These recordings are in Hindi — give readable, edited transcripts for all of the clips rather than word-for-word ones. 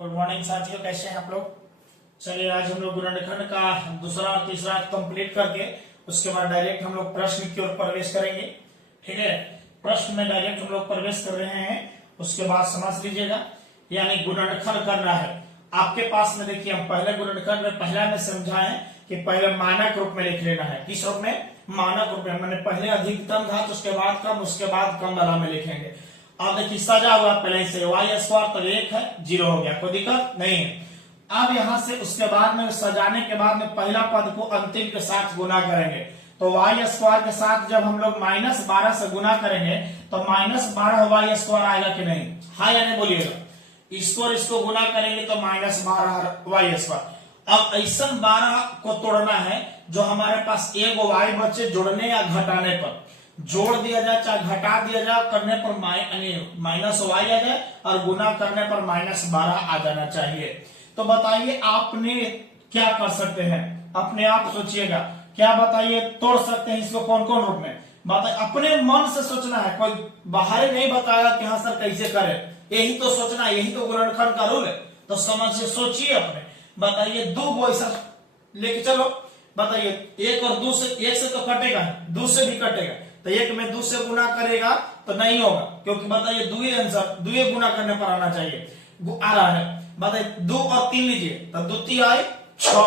गुड मॉर्निंग साथियों, कैसे हैं आप लोग। चलिए आज हम लोग गुणनखंड का दूसरा और तीसरा कंप्लीट करके उसके बाद डायरेक्ट हम लोग प्रश्न की ओर प्रवेश करेंगे। ठीक है, प्रश्न में डायरेक्ट हम लोग प्रवेश कर रहे हैं, उसके बाद समझ लीजिएगा। यानी गुणनखंड करना है आपके पास में। देखिए हम पहले गुणनखंड में पहला में समझाएं कि पहले मानक रूप में लिख लेना है। किस रूप में? मानक रूप में। मैंने पहले अधिकतम घात, उसके बाद कम, उसके बाद कम वाला में लिखेंगे। अब देखिए सजा हुआ पहले से वाई स्क्वायर तो 1 है, 0 हो गया, कोई दिक्कत नहीं है। अब यहां से उसके बाद में सजाने के बाद में पहला पद को अंतिम के साथ गुना करेंगे। तो वाई स्क्वायर के साथ जब हम लोग -12 से गुना करेंगे तो -12 वाई स्क्वायर आएगा कि नहीं? हाँ या नहीं बोलिएगा। इसको गुना करेंगे तो -12 वाई स्क्वायर। अब ऐसा 12 को तोड़ना है जो हमारे पास एगो वाई बचे, जोड़ने या घटाने पर जोड़ दिया जाए चाहे घटा दिया जाए, करने पर माइनस वाई आ जाए और गुना करने पर -12 आ जाना चाहिए। तो बताइए आपने क्या कर सकते हैं, अपने आप सोचिएगा। क्या बताइए तोड़ सकते हैं इसको कौन कौन रूप में? बताइए, अपने मन से सोचना है, कोई बाहर नहीं बताएगा कि हाँ सर कैसे करें। यही तो सोचना है, यही तो गुणनखंड का रूल है। तो समझ से सोचिए अपने। बताइए 2 को ऐसा लेके चलो। बताइए 1 और 2 से 1 से तो कटेगा, 2 से भी कटेगा। तो 1 में 2 से गुना करेगा तो नहीं होगा, क्योंकि बताइए 2 आंसर 2 गुना करने पर आना चाहिए, आ रहा है। बताइए 2 और 3 लीजिए तो 2 3 आई 6,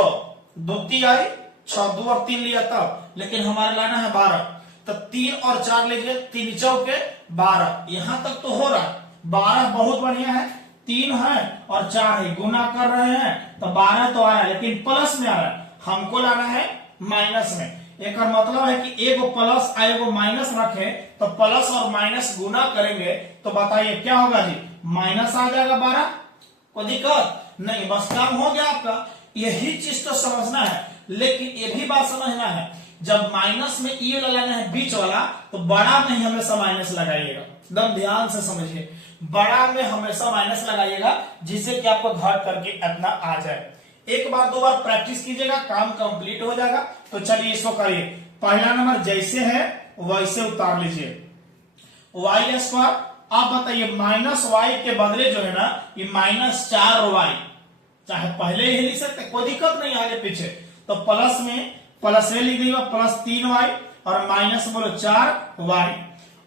2 3 आई 6, 2 और 3 लिया तब, लेकिन हमारे लाना है 12। तो 3 और 4 लीजिए, 3 चौके 12। यहां तक तो हो रहा है, 12 बहुत बढ़िया है। 3 है और 4 है, गुना कर रहे हैं तो 12 तो आ रहा है, लेकिन प्लस में आ रहा है। हमको लाना है माइनस में। एक और मतलब है कि एगो प्लस एगो माइनस रखे तो प्लस और माइनस गुना करेंगे तो बताइए क्या होगा जी? माइनस आ जाएगा 12। कोई दिक्कत नहीं, बस काम हो गया आपका। यही चीज तो समझना है, लेकिन ये भी बात समझना है, जब माइनस में ई लगाना है बीच वाला तो बड़ा में ही हमेशा माइनस लगाइएगा। एकदम ध्यान से समझिए, बड़ा में हमेशा माइनस लगाइएगा, जिससे कि आपको घट करके इतना आ जाए। एक बार 2 बार प्रैक्टिस कीजिएगा, काम कंप्लीट हो जाएगा। तो चलिए इसको करिए। पहला नंबर जैसे है वैसे उतार लीजिए, वाई स्क्वायर। आप बताइए माइनस वाई के बदले जो है ना, ये -4y, चाहे पहले ही लिख सकते, कोई दिक्कत नहीं आगे पीछे। तो प्लस में प्लस में लिख दीजिएगा, +3y और माइनस बोलो 4y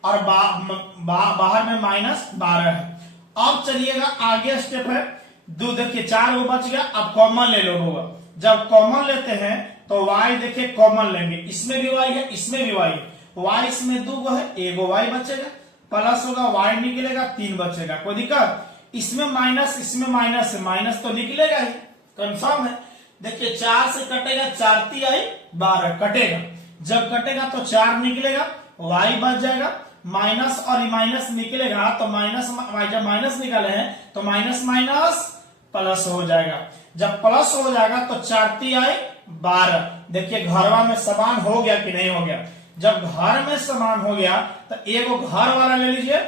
और बाहर में -12 है। अब चलिएगा आगे स्टेप है 2। देखिए 4 वो बच गया, अब कॉमन ले लो होगा। जब कॉमन लेते हैं तो y देखिए कॉमन लेंगे, इसमें भी y है, इसमें भी y है। y इसमें 2 गो है, एगो y बचेगा, प्लस होगा y निकलेगा, 3 बचेगा, कोई दिक्कत? इसमें माइनस, इसमें माइनस है, माइनस तो निकलेगा ही, कंफर्म है। देखिए 4 से कटेगा, 4 3 आई 12 कटेगा। जब कटेगा तो 4 निकलेगा, y बच जाएगा, माइनस और माइनस निकलेगा तो माइनस, जब माइनस निकाले हैं तो माइनस माइनस प्लस हो जाएगा। जब प्लस हो जाएगा तो 4 3 आई 12। देखिए घरवा में समान हो गया कि नहीं हो गया? जब घर में समान हो गया तो एगो घर वाला ले लीजिए,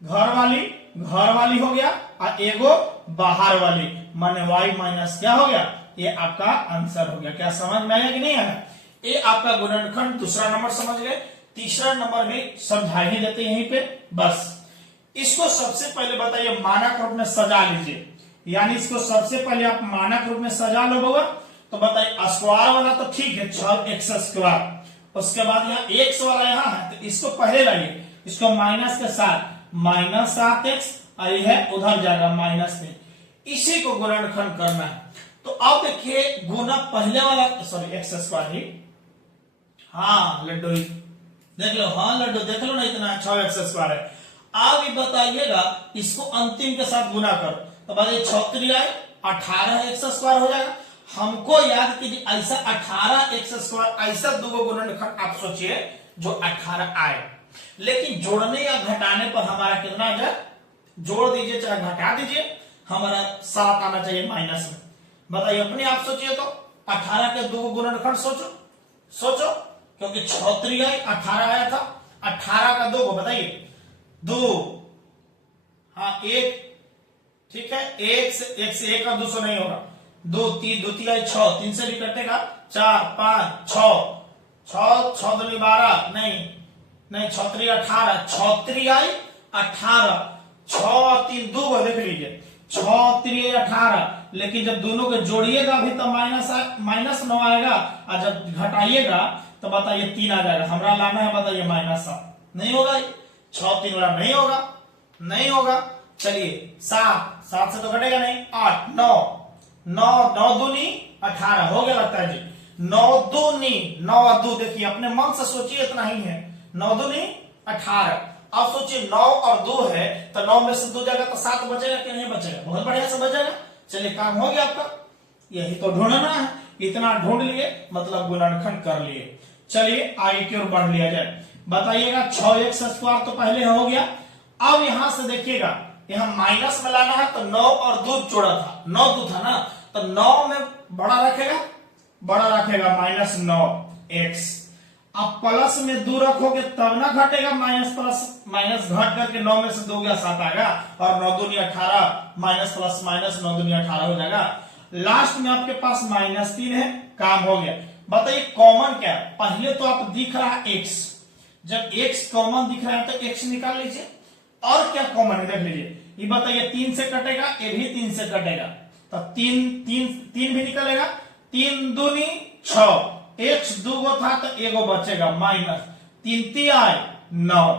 घर वाली हो गया, और एगो बाहर वाली, माने y माइनस क्या हो गया? ये आपका आंसर हो गया। क्या समझ में आया कि नहीं आया? ये आपका गुणनखंड दूसरा नंबर समझ गए। तीसरा नंबर में समझा ही देते यहीं पे बस। इसको सबसे पहले बताइए मानक रूप में सजा लीजिए, यानी इसको सबसे पहले आप मानक रूप में सजा लो बाबा। तो बताइए स्क्वायर वाला तो ठीक है, 6x²। उसके बाद यहाँ x वाला यहाँ है तो इसको पहले लाइए, इसको माइनस के साथ -7x, और यह उधर जाएगा माइनस में। इसी को गुणनखंड करना है। तो अब देखिए गुना पहले वाला, सॉरी x² ही, हाँ लड्डू ही देख लो, हाँ लड्डू देख लो ना, इतना 6x² है। अब ये बताइएगा इसको अंतिम के साथ गुना करो तो बताइए 6 3 आए 18x² हो जाएगा। हमको याद कीजिए ऐसा 18x², ऐसा 2 गुणनखंड आप सोचिए जो 18 आए, लेकिन जोड़ने या घटाने पर हमारा कितना आ जाए? जोड़ दीजिए चाहे घटा दीजिए, हमारा 7 आना चाहिए माइनस में। बताइए अपने आप सोचिए तो 18 के 2 गुणनखंड सोचो, क्योंकि 6 3 आई 18 आया था, 18 का 2 बताइए 2, हाँ 1, ठीक है, 1 से 1 का 200 नहीं होगा, 2 3 आई 6, 3 से भी कटेगा, 4 5 6 6 2 12, नहीं 6 3 18, 6 3 आई 18, 6 3 2 देख लीजिए, 6×3 18, लेकिन जब दोनों को जोड़िएगा अभी तो -9 आएगा, और जब घटाइएगा तो बताइए 3 आ जाएगा। हमारा लाना है बताइए -7, नहीं होगा, 6×3 वाला नहीं होगा, नहीं होगा। चलिए 7 से तो घटेगा नहीं, 8 9 9 9 दूनी 18 हो गया लगता है जी। 9 दूनी 9 और 2, देखिए अपने मन से सोचिए, इतना ही है, 9 दूनी 18। अब सोचिए 9 और 2 है तो 9 में से 2 जाएगा तो 7 बचेगा कि नहीं बचेगा? बहुत बढ़िया से बचेगा। चलिए काम हो गया आपका, यही तो ढूंढना है, इतना ढूंढ लिए मतलब गुणनखंड कर लिए। चलिए आगे की ओर बढ़ लिया जाए। बताइएगा 6x² तो पहले हो गया। अब यहां से देखिएगा, यहां माइनस में लाना है तो 9 और 2 जोड़ा था, 9 2 था ना, तो 9 में बड़ा रखेगा -9x। अब प्लस में 2 रखोगे तब ना घटेगा, माइनस घट करके 9 में से 2 गया 7 आएगा, और 9 दूनी 18 माइनस प्लस माइनस 9 दूनी 18 हो जाएगा। लास्ट में आपके पास -3 है, काम हो गया। बताइए कॉमन क्या है? पहले तो आप दिख रहा है x, जब x कॉमन दिख रहा है तो x निकाल लीजिए। और क्या कॉमन है देख लीजिए, ये बताइए 3 से कटेगा, ये भी 3 से कटेगा, तो 3 भी निकलेगा, 3 दूनी 6, x 2 था तो एगो बचेगा, -3 आए 9,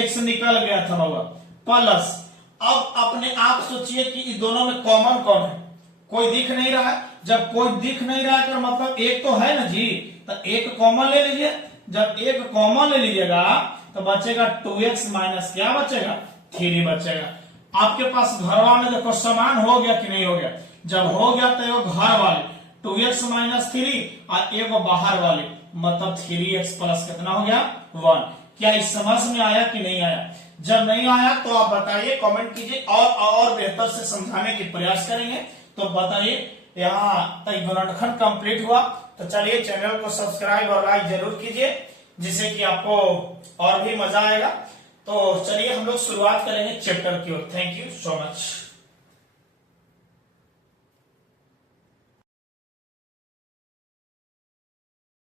x निकल गया था बाबा, प्लस। अब अपने आप सोचिए कि इन दोनों में कॉमन कौन है? कोई दिख नहीं रहा है। जब कोई दिख नहीं रहा है तो मतलब एक तो है ना जी, तो एक कॉमन ले लीजिए। जब एक कॉमन ले लीजिएगा तो बचेगा 2x माइनस क्या बचेगा? 3 बचेगा। आपके पास घरवा में देखो समान हो गया कि नहीं हो गया? जब हो गया तो एगो घर वाले 2x माइनस 3 और एगो बाहर वाले मतलब 3x प्लस कितना हो गया? 1। क्या इस समझ में आया कि नहीं आया? जब नहीं आया तो आप बताइए, कमेंट कीजिए, और बेहतर से समझाने की प्रयास करेंगे। तो बताइए, यहाँ तक गुणनखंड कंप्लीट हुआ। तो चलिए चैनल को सब्सक्राइब और लाइक जरूर कीजिए, जिससे कि आपको और भी मजा आएगा। तो चलिए हम लोग शुरुआत करेंगे चैप्टर की ओर। Thank you so much.